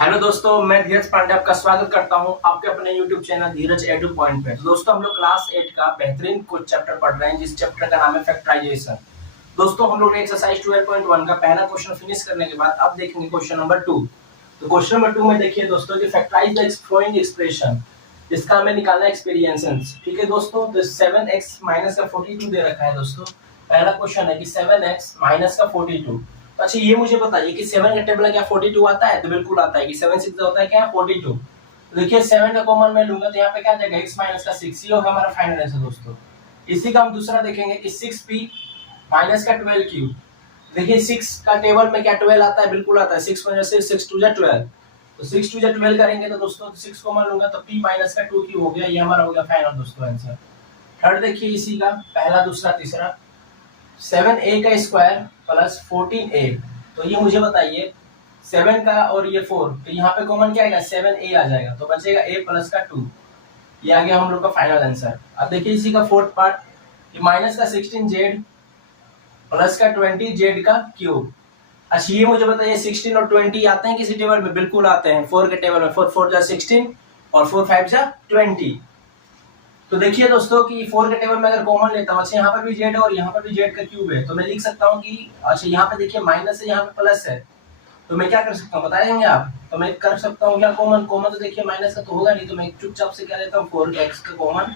Hello दोस्तों, मैं धीरज पांडे आपका स्वागत करता हूं आपके अपने यूट्यूब चैनल धीरज एडू पॉइंट पे। तो दोस्तों, हम लोग क्लास 8 का बेहतरीन कुछ चैप्टर पढ़ रहे हैं, जिस चैप्टर का नाम है फैक्टराइजेशन। दोस्तों, हम लोग ने एक्सरसाइज 12.1 का पहला क्वेश्चन फिनिश करने के बाद अब देखेंगे क्वेश्चन नंबर 2। तो क्वेश्चन नंबर 2 में देखिए दोस्तों कि फैक्टराइज द फॉलोइंग एक्सप्रेशन। इसका हमें निकालना एक्सपीरियंसेस। ठीक है दोस्तों, तो 7x माइनस का 42 दे रखा है दोस्तों। पहला क्वेश्चन है कि 7x माइनस का 42। तो अच्छा, ये मुझे बताइए कि 7 का टेबल क्या 42 आता है? तो बिल्कुल आता है कि 7 6 होता है क्या 42। तो देखिए 7 का कॉमन मैं लूंगा तो यहाँ पे क्या आ जाएगा x माइनस का 6। ये होगा हमारा फाइनल आंसर दोस्तों। इसी का हम दूसरा देखेंगे कि 6p माइनस का 12 क्यूब। देखिए 6 का टेबल में क्या 12 आता है? बिल्कुल आता है। 6 में जैसे 6 2 12, तो 6 2 12 करेंगे तो दोस्तों 6 कॉमन लूंगा तो p माइनस का 2 क्यूब हो गया। ये हमारा हो गया फाइनल दोस्तों आंसर। थर्ड देखिए इसी का पहला दूसरा तीसरा 7a का स्क्वायर प्लस 14a। तो ये मुझे बताइए 7 का और ये 4, तो यहाँ पे कॉमन क्या आएगा? 7a आ जाएगा, तो बचेगा a प्लस का 2। ये आ गया हम लोग का फाइनल आंसर। अब देखिए इसी का फोर्थ पार्ट कि माइनस का 16z प्लस का 20z का क्यूब। अच्छा, ये मुझे बताइए 16 और 20 आते हैं किसी टेबल में? बिल्कुल आते हैं। 4 के टेबल में 4 4 जा 16 और 4 5 जा 20। तो देखिए दोस्तों कि 4 के टेबल में अगर कॉमन लेता हूँ, अच्छा यहाँ पर भी z है और यहाँ पर भी z का क्यूब है, तो मैं लिख सकता हूँ कि अच्छा यहाँ पे देखिए माइनस है, यहाँ पे प्लस है, तो मैं क्या कर सकता हूँ बताएंगे आप? तो मैं कर सकता हूँ क्या कॉमन? कॉमन तो देखिए माइनस का तो होगा नहीं, तो मैं चुपचाप से क्या लेता हूँ 4x का कॉमन,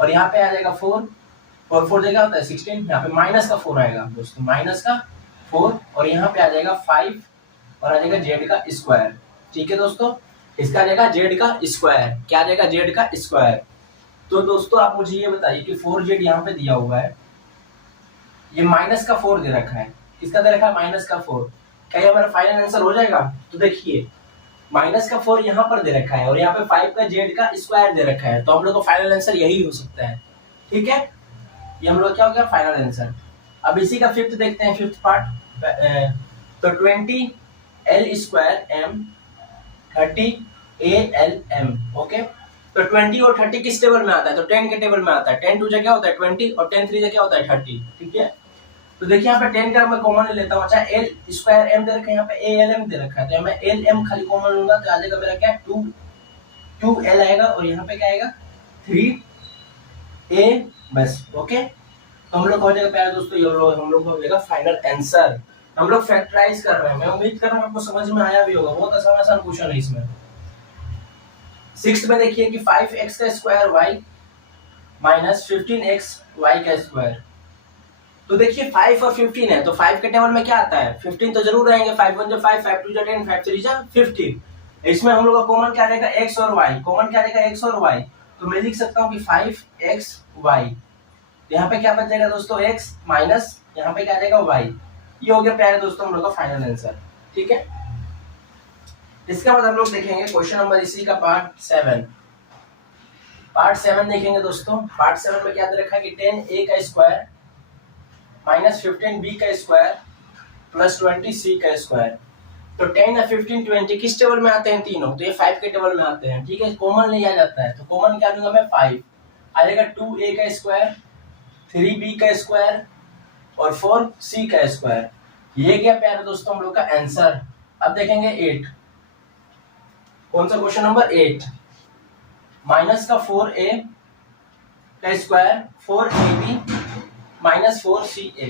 और यहाँ पे आ जाएगा 4 और 4 जगह होता है 16, यहाँ पे माइनस का 4 आएगा दोस्तों, माइनस का 4, और यहाँ पे आ जाएगा 5 और आ जाएगा z का स्क्वायर। ठीक है दोस्तों, इसका आ जाएगा z का स्क्वायर। क्या आ जाएगा? z का स्क्वायर। तो दोस्तों आप मुझे ये बताइए कि 4z यहाँ पे दिया हुआ है, ये माइनस का 4 दे रखा है, किसका दे रखा है? माइनस का 4। क्या ये हमारा फाइनल आंसर हो जाएगा? तो देखिए माइनस का 4 यहाँ पर दे रखा है और यहाँ पे 5 का z का स्क्वायर दे रखा है, तो हम लोग का फाइनल आंसर यही हो सकता है। ठीक है, ये हम लोग क्या हो गया फाइनल आंसर। अब इसी का फिफ्थ देखते हैं, फिफ्थ पार्ट। तो 20 l square m 30 a l m। Okay, तो 20 और 30 किस टेबल में आता है? तो 10 के टेबल में आता है। 10 2 क्या होता है 20 और 10 3 क्या होता है 30। ठीक है, तो देखिए यहाँ पे 10 का मैं कॉमन ले लेता हूँ। अच्छा, एल स्क्वायर एम दे रखा है, यहाँ पे ए एल एम दे रखा है, तो मैं एल एम खाली कॉमन लूंगा तो आ जाएगा मेरा क्या 2 एल आएगा, और यहाँ पे क्या आएगा 3 ए बस। ओके, तो हम लोग हो जाएगा प्यारे दोस्तों, ये हम लोग हो जाएगा फाइनल आंसर। हम लोग फैक्टराइज कर रहे हैं, मैं उम्मीद कर रहा हूँ आपको समझ में आया भी होगा। बहुत आसान आसान क्वेश्चन है इसमें। सिक्स्थ में देखिए कि 5x का square y minus 15x y का स्क्वायर। तो देखिए 5 और 15 है, तो 5 के टेबल में क्या आता है? 15 तो जरूर रहेंगे। 5 1 5, 5 2 10, 5 3 15। इसमें हम लोग का कॉमन क्या रहेगा? x और y। कॉमन क्या रहेगा? x और y। तो मैं लिख सकता हूँ कि 5xy। यहाँ पे क्या बच जाएगा दोस्तों? x माइनस यहाँ पे क्या रहेगा y। ये हो गया प्यारे दोस्तों हम लोग का फाइनल आंसर। ठीक है, इसके बाद हम लोग देखेंगे क्वेश्चन नंबर इसी का पार्ट 7। पार्ट 7 देखेंगे दोस्तों। पार्ट 7 में क्या दे रखा है कि 10a का स्क्वायर माइनस 15b का स्क्वायर प्लस 20c का स्क्वायर। तो 10 या 15 20 किस टेबल में आते हैं? तीनों। तो ये 5 के टेबल में आते हैं। ठीक है, कॉमन लिया जाता है, तो कॉमन क्या लूंगा मैं? 5 आ जाएगा। 2a का स्क्वायर 3b का स्क्वायर और 4c का स्क्वायर। ये क्या प्यारे दोस्तों हम लोग का आंसर। अब देखेंगे 8। कौन सा क्वेश्चन? नंबर 8। माइनस का 4a का स्क्वायर 4ab माइनस 4ca।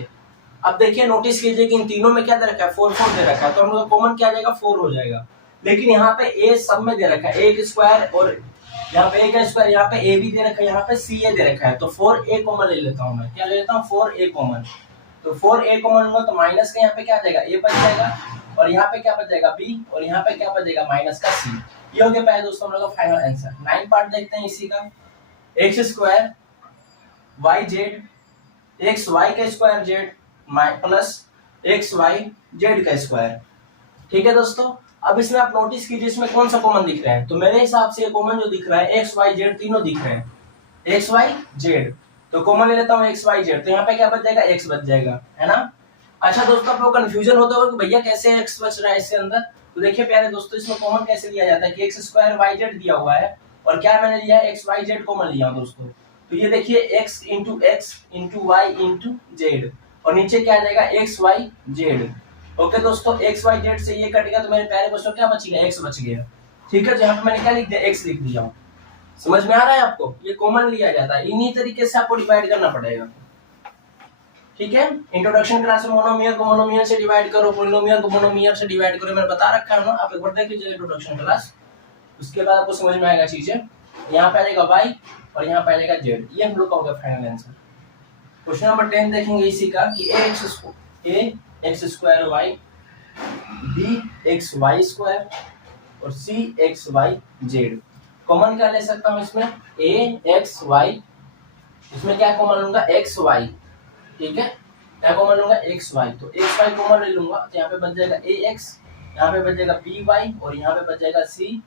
अब देखिए नोटिस कीजिए कि इन तीनों में क्या दे रखा है? 4 4 दे रखा है, तो हम लोग का कॉमन क्या आ जाएगा? 4 हो जाएगा। लेकिन यहाँ पे a सब में दे रखा है, a का स्क्वायर, और यहाँ पे a का स्क्वायर, यहाँ पे a भी दे रखा है, यहाँ पे ca दे रखा है, तो 4a कॉमन ले लेता हूँ मैं। क्या ले लेता हूँ? 4a common. तो 4a कॉमन लूंगा तो माइनस का यहाँ पे क्या आ जाएगा? a बच जाएगा, और यहाँ पे क्या बच जाएगा? b, और यहाँ पे क्या बच जाएगा? माइनस का c। ये हो गया पहले दोस्तों हम लोग का फाइनल आंसर। 9 पार्ट देखते हैं इसी का। X square Y Z x y का square Z plus x Y z का स्क्वायर। ठीक है दोस्तों, अब इसमें आप नोटिस कीजिए इसमें कौन सा कॉमन दिख रहा है? तो मेरे हिसाब से कॉमन जो दिख रहा है एक्स वाई जेड तीनों दिख रहे हैं। एक्स वाई जेड, तो कॉमन ले लेता हूँ एक्स वाई जेड, तो यहाँ पे क्या बच जाएगा? एक्स बच जाएगा, है ना। अच्छा दोस्तों, आप लोग कंफ्यूजन होता होगा कि भैया कैसे एक्स बच रहा है इसके अंदर। तो देखिए प्यारे दोस्तों, इसमें कॉमन कैसे लिया जाता है कि एक्स स्क्वायर वाई जेड दिया हुआ है, और क्या मैंने लिया है? एक्स वाई जेड कॉमन लिया दोस्तों। तो ये देखिए x into y into Z, और नीचे क्या आ जाएगा? X Y Z. ओके दोस्तों, एक्स वाई जेड से ये कट गया तो मेरे पहले क्वेश्चन क्या बच गया, एक्स बच गया। ठीक है, यहाँ पे मैंने क्या लिख दिया, एक्स लिख दिया। समझ में आ रहा है आपको, ये कॉमन लिया जाता है, इन्हीं तरीके से आपको डिवाइड करना पड़ेगा। ठीक है, इंट्रोडक्शन क्लास में मोनोमियल को मोनोमियल से डिवाइड करो, पॉलिनोमियल को मोनोमियल से डिवाइड करो, मैंने बता रखा है ना, आप एक बार देख लीजिए इंट्रोडक्शन क्लास, उसके बाद आपको समझ में आएगा चीजें। यहाँ पे आएगा y और यहाँ पे आएगा z, ये हम लोग का हो गया फाइनल आंसर। क्वेश्चन नंबर 10 देखेंगे इसी का कि ax square y bxy square और cxy z, कॉमन क्या ले सकता हूँ इसमें, axy, इसमें क्या कॉमन लूंगा, xy। ठीक है, क्या कॉमन लूंगा, xy, तो xy कॉमन ले लूंगा, तो यहाँ पे बच जाएगा ax, यहाँ पे बच जाएगा by और यहाँ पे बच जाएगा cz।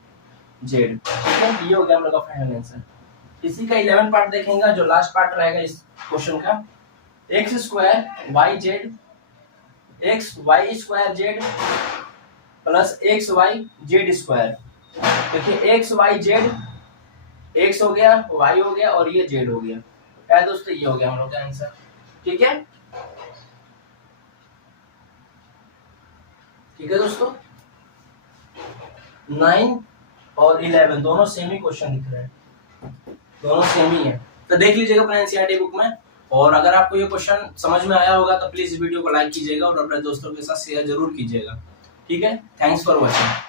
ठीक है, ये हो गया हम लोग का फाइनल आंसर। इसी का 11 पार्ट देखेंगे, जो लास्ट पार्ट रहेगा इस क्वेश्चन का, x square Y Z x Y square Z plus x Y Z square. देखिए एक्स वाई जेड, एक्स हो गया, वाई हो गया और ये जेड हो गया। क्या दोस्तों, ये हो गया हम लोग का आंसर। ठीक है, ठीक है दोस्तों, 9 और 11 दोनों सेम ही क्वेश्चन दिख रहे हैं, दोनों सेम ही है, तो देख लीजिएगा अपने एनसीईआरटी बुक में। और अगर आपको ये क्वेश्चन समझ में आया होगा तो प्लीज वीडियो को लाइक कीजिएगा और अपने दोस्तों के साथ शेयर जरूर कीजिएगा। ठीक है, थैंक्स फॉर वॉचिंग।